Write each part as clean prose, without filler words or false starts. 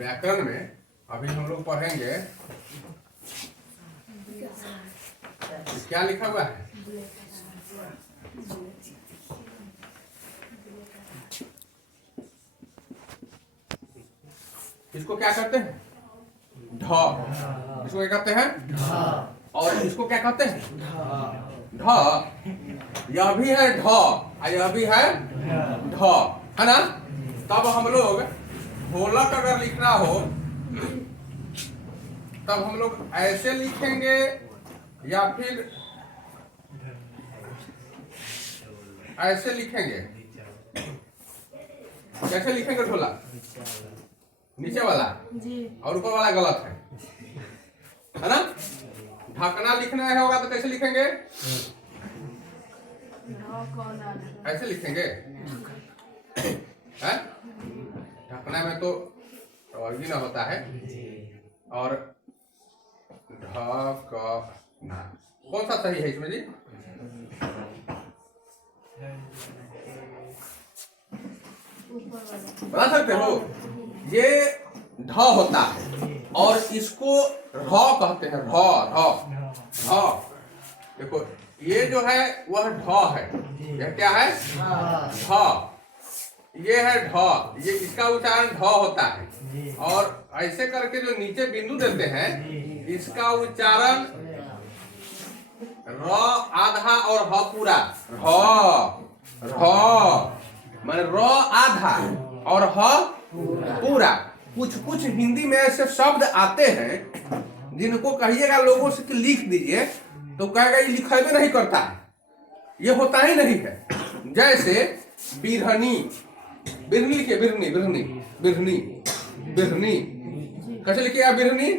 व्याकरण में अभी हम लोग पढ़ेंगे, क्या लिखा हुआ है? इसको क्या कहते हैं? ढ। इसको क्या कहते हैं? ढ। और इसको क्या कहते हैं? ढ। यह भी है ढ और यह भी है ढ, है ना? तब हम लोग ढोलक अगर लिखना हो तब हम लोग ऐसे लिखेंगे या फिर ऐसे लिखेंगे? कैसे लिखेंगे ढोलक? नीचे वाला और ऊपर वाला गलत है ना? ढकना लिखना है होगा तो कैसे लिखेंगे? ऐसे लिखेंगे है? ढकना में तो ना होता है। और ढकना कौन सा सही है इसमें जी? बता सकते हो? ये ढ होता है और इसको र कहते हैं। ढ देखो, ये जो है वह ढ है। यह क्या है? ढ। ये है ढ, ये इसका उच्चारण ढ होता है। और ऐसे करके जो नीचे बिंदु देते हैं इसका उच्चारण र आधा और ह पूरा। माने र आधा और ह पूरा। कुछ कुछ हिंदी में ऐसे शब्द आते हैं जिनको कहिएगा लोगों से कि लिख दीजिए तो कहेगा ये लिखेबे नहीं करता है, ये होता ही नहीं है। जैसे बिरहनी, बिरहनी लिखिए, बिरहनी बिरहनी बिरहनी बिरहनी कैसे लिखिएगा? बिरहनी,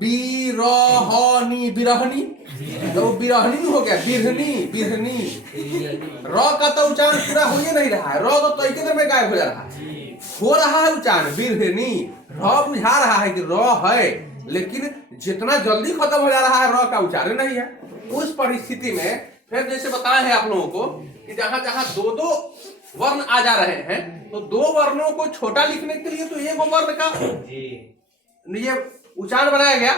बिरहनी, बिरहनी तो बिरहनी हो गया। बिरहनी, बिरहनी र का तो उच्चारण पूरा हो ही नहीं रहा है। र तो तरीके देर में गायब हो जा रहा है। हो रहा है उच्चारण बिरहनी, र बुझा रहा है कि र है, लेकिन जितना जल्दी खत्म हो जा रहा है र का उच्चारण नहीं है। उस परिस्थिति में फिर जैसे बताए हैं आप लोगों को कि जहां जहां दो दो वर्ण आ जा रहे हैं तो दो वर्णों को छोटा लिखने के लिए तो एक वर्ण का ये उच्चारण बनाया गया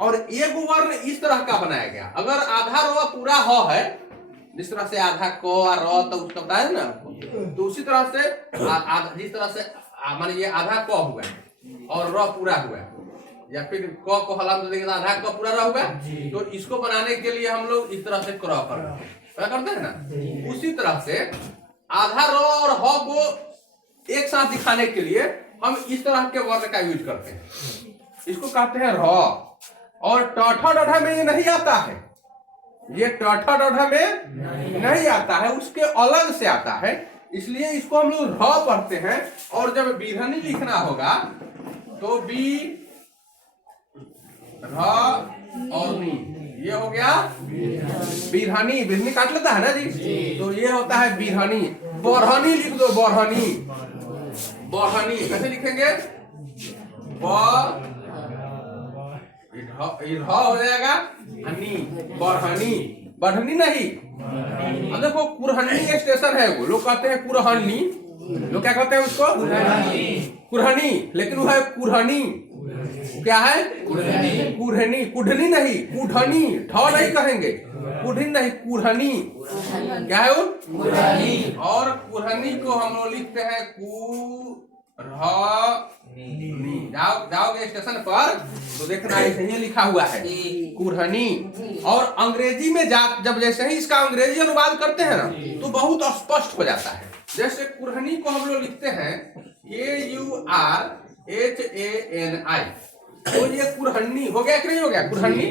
और एक वर्ण इस तरह का बनाया गया। अगर आधा र पूरा ह है, जिस तरह से आधा क और र तो उसका बताया ना, तो उसी तरह से जिस तरह से माने ये आधा क हुआ और र पूरा हुआ, या फिर क को हलाम देंगे तो आधा क पूरा र हुआ, तो इसको बनाने के लिए हम लोग इस तरह से क्रॉ करते हैं ना। उसी तरह से आधा र और ह को एक साथ दिखाने के लिए हम इस तरह के वर्ण का यूज करते हैं। इसको कहते हैं र। और टठा डठा में ये नहीं आता है, ये टठा डठा में नहीं आता है, उसके अलग से आता है। इसलिए इसको हम लोग र पढ़ते हैं। और जब बिरहनी लिखना होगा तो बी र और नी, ये हो गया बिरहनी। बिरहनी काट लेता है ना जी, तो ये होता है बिरहनी। बरहनी लिख दो, बरहनी, बरहनी कैसे लिखेंगे? हो जाएगा हनी, बरहनी, बढ़नी नहीं। अब देखो कुरहनी स्टेशन है, वो लोग कहते हैं कुरहनी, लोग क्या कहते हैं उसको? कुरहनी, लेकिन वो है कुरहनी। क्या है? कुरहनी, कुढ़नी नहीं, कुढ़नी, ठ नहीं कहेंगे, कुढ़नी नहीं, कुरहनी। क्या है वो? कुरहनी। और कुरहनी को हम लोग लिखते हैं जाओगे स्टेशन पर तो देखना यही लिखा हुआ है कुरहनी। और अंग्रेजी में जब जैसे ही इसका अंग्रेजी अनुवाद करते हैं ना तो बहुत स्पष्ट हो जाता है। जैसे कुरहनी को हम लोग लिखते हैं KURHANI, तो ये कुरहनी हो गया कि नहीं हो गया? कुरहनी।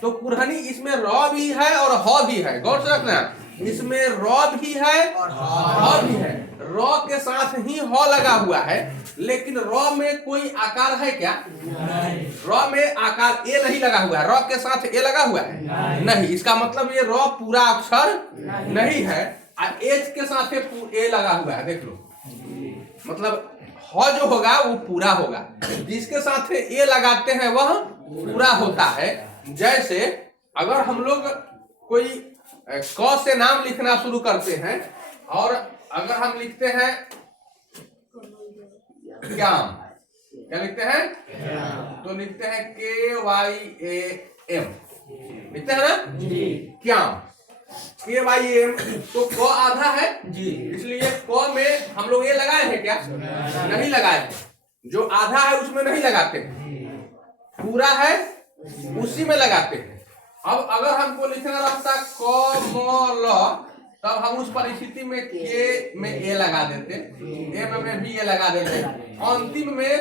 तो कुरहनी इसमें र भी है और ह भी है, गौर से रखना, इसमें र भी है और ह भी है। र के साथ ही ह लगा हुआ है, लेकिन र में कोई आकार है क्या? र में आकार ए नहीं लगा हुआ है, र के साथ ए लगा हुआ है नहीं। इसका मतलब ये र पूरा अक्षर नहीं है, एच के साथ ए लगा हुआ है। देख लो, मतलब ह जो होगा वो पूरा होगा, जिसके साथ ए लगाते हैं वह पूरा होता है। जैसे अगर हम लोग कोई क से नाम लिखना शुरू करते हैं और अगर हम लिखते हैं श्याम, क्या लिखते हैं? तो लिखते हैं KYAM, लिखते हैं ना? क्या KYAM। तो क आधा है जी, इसलिए क में हम लोग ये लगाए हैं क्या? नहीं लगाए हैं। जो आधा है उसमें नहीं लगाते हैं, पूरा है उसी में लगाते हैं। अब अगर हमको लिखना रहता कमल, तब हम उस परिस्थिति में के में ए लगा देते, एम में भी ए लगा देते, अंतिम में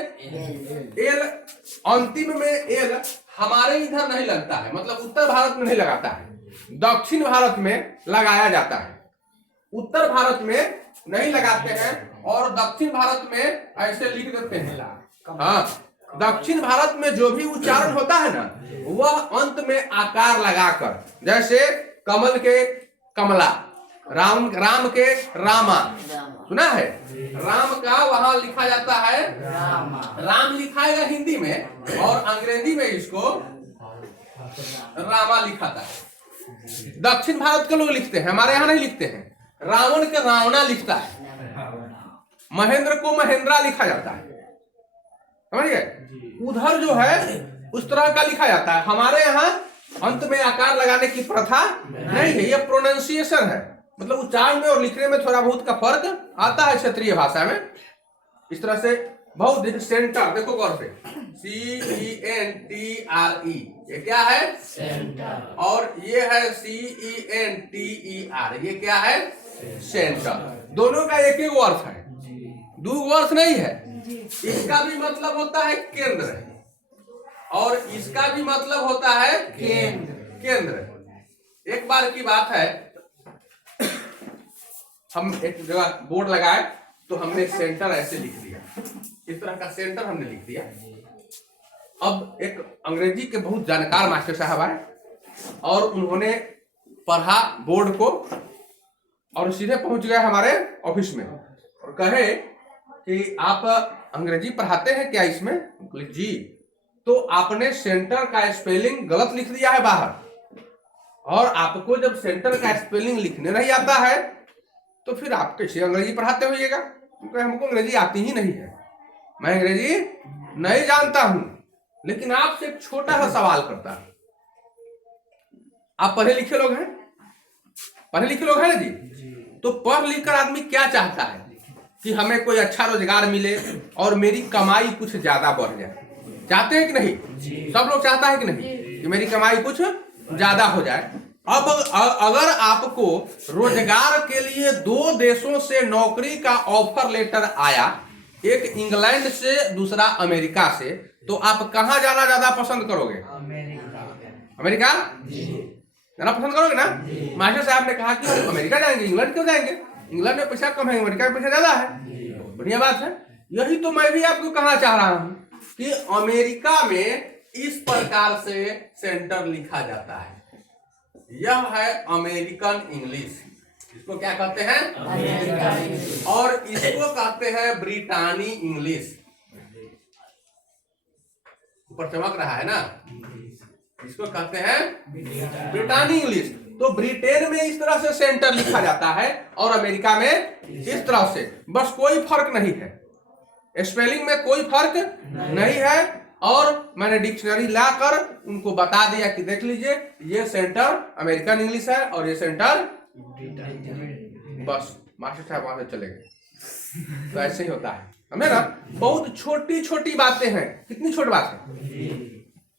एल हमारे इधर नहीं लगता है, मतलब उत्तर भारत में नहीं लगाता है, दक्षिण भारत में लगाया जाता है। उत्तर भारत में नहीं लगाते हैं और दक्षिण भारत में ऐसे लिख देते हैं। हाँ, दक्षिण भारत में जो भी उच्चारण होता है ना, वह अंत में आकार लगाकर, जैसे कमल के कमला, राम के रामा, सुना है? राम का वहां लिखा जाता है राम लिखाएगा हिंदी में, और अंग्रेजी में इसको रामा लिखाता है। दक्षिण भारत के लोग लिखते हैं, हमारे यहाँ नहीं लिखते हैं। रावण के रावणा लिखता है, महेंद्र को महेंद्रा लिखा जाता है, समझ गए? उधर जो है उस तरह का लिखा जाता है। हमारे यहाँ अंत में आकार लगाने की प्रथा नहीं है, ये प्रोनाउंसिएशन है, मतलब उच्चारण में और लिखने में थोड़ा बहुत का फर्क आता है क्षेत्रीय भाषा में। इस तरह से बहुत सेंटर, देखो गौर से, CENTRE, ये क्या है? सेंटर। और ये है CENTER, ये क्या है? सेंटर। दोनों का एक ही अर्थ है, दो अर्थ नहीं है। इसका भी मतलब होता है केंद्र, और इसका भी मतलब होता है केंद्र। एक बार की बात है, हम एक जगह बोर्ड लगाए तो हमने सेंटर ऐसे लिख दिया, इस तरह का सेंटर हमने लिख दिया। अब एक अंग्रेजी के बहुत जानकार मास्टर साहब आए और उन्होंने पढ़ा बोर्ड को और सीधे पहुंच गए हमारे ऑफिस में और कहे कि आप अंग्रेजी पढ़ाते हैं क्या इसमें? जी। तो आपने सेंटर का स्पेलिंग गलत लिख दिया है बाहर, और आपको जब सेंटर का स्पेलिंग लिखने नहीं आता है तो फिर आप कैसे अंग्रेजी पढ़ाते होइएगा? क्योंकि हमको अंग्रेजी आती ही नहीं है, मैं अंग्रेजी नहीं जानता हूं। लेकिन आपसे एक छोटा सा सवाल करता हूं, आप पढ़े लिखे लोग हैं? पढ़े लिखे लोग हैं ना जी? तो पढ़ लिख कर आदमी क्या चाहता है? कि हमें कोई अच्छा रोजगार मिले और मेरी कमाई कुछ ज्यादा बढ़ जाए। चाहते हैं कि नहीं? सब लोग चाहता है कि नहीं कि मेरी कमाई कुछ ज्यादा हो जाए। अब अगर आपको रोजगार के लिए 2 देशों से नौकरी का ऑफर लेटर आया, एक इंग्लैंड से दूसरा अमेरिका से, तो आप कहां जाना ज्यादा पसंद करोगे? अमेरिका जाना पसंद करोगे ना? मास्टर साहब ने कहा कि हम अमेरिका जाएंगे, इंग्लैंड क्यों जाएंगे? इंग्लैंड में पैसा कम है, अमेरिका में पैसा ज्यादा है। बढ़िया बात है। यही तो मैं भी आपको कहना चाह रहा हूं कि अमेरिका में इस प्रकार से सेंटर लिखा जाता है। यह है अमेरिकन इंग्लिश। इसको क्या कहते हैं? American English. और इसको कहते हैं ब्रिटानी इंग्लिश। ऊपर चमक रहा है ना? इसको कहते हैं ब्रिटानी इंग्लिश। तो ब्रिटेन में इस तरह से सेंटर लिखा जाता है और अमेरिका में इस तरह से, बस कोई फर्क नहीं है, स्पेलिंग में कोई फर्क नहीं है। और मैंने डिक्शनरी लाकर उनको बता दिया कि देख लीजिए, ये सेंटर अमेरिकन इंग्लिश है और ये सेंटर, बस मास्टर साहब वहां से चले गए। तो ऐसे ही होता है, हमें ना बहुत छोटी छोटी बातें हैं। कितनी छोटी बात है,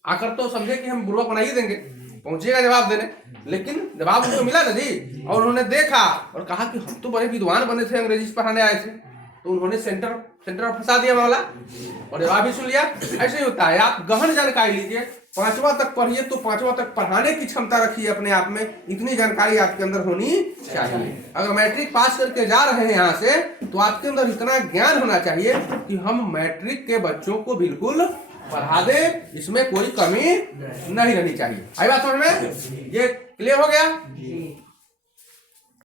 आकर तो समझे कि हम बुर्बक बना ही देंगे, पहुंचेगा जवाब देने, लेकिन जवाब उनको मिला ना जी, और उन्होंने देखा और कहा कि हम तो बड़े विद्वान बने थे, अंग्रेजी पढ़ाने आए थे, तो उन्होंने सेंटर फंसा दिया वाला और जवाब भी सुन लिया। ऐसे ही होता है। आप गहन जानकारी लीजिए, 5वां तक पढ़िए तो 5वां तक पढ़ाने की क्षमता रखिए अपने आप में, इतनी जानकारी आपके अंदर होनी चाहिए। अगर मैट्रिक पास करके जा रहे हैं यहाँ से, तो आपके अंदर इतना ज्ञान होना चाहिए कि हम मैट्रिक के बच्चों को बिल्कुल पढ़ा दे, इसमें कोई कमी नहीं रहनी चाहिए। आई बात समझ में? ये क्लियर हो गया?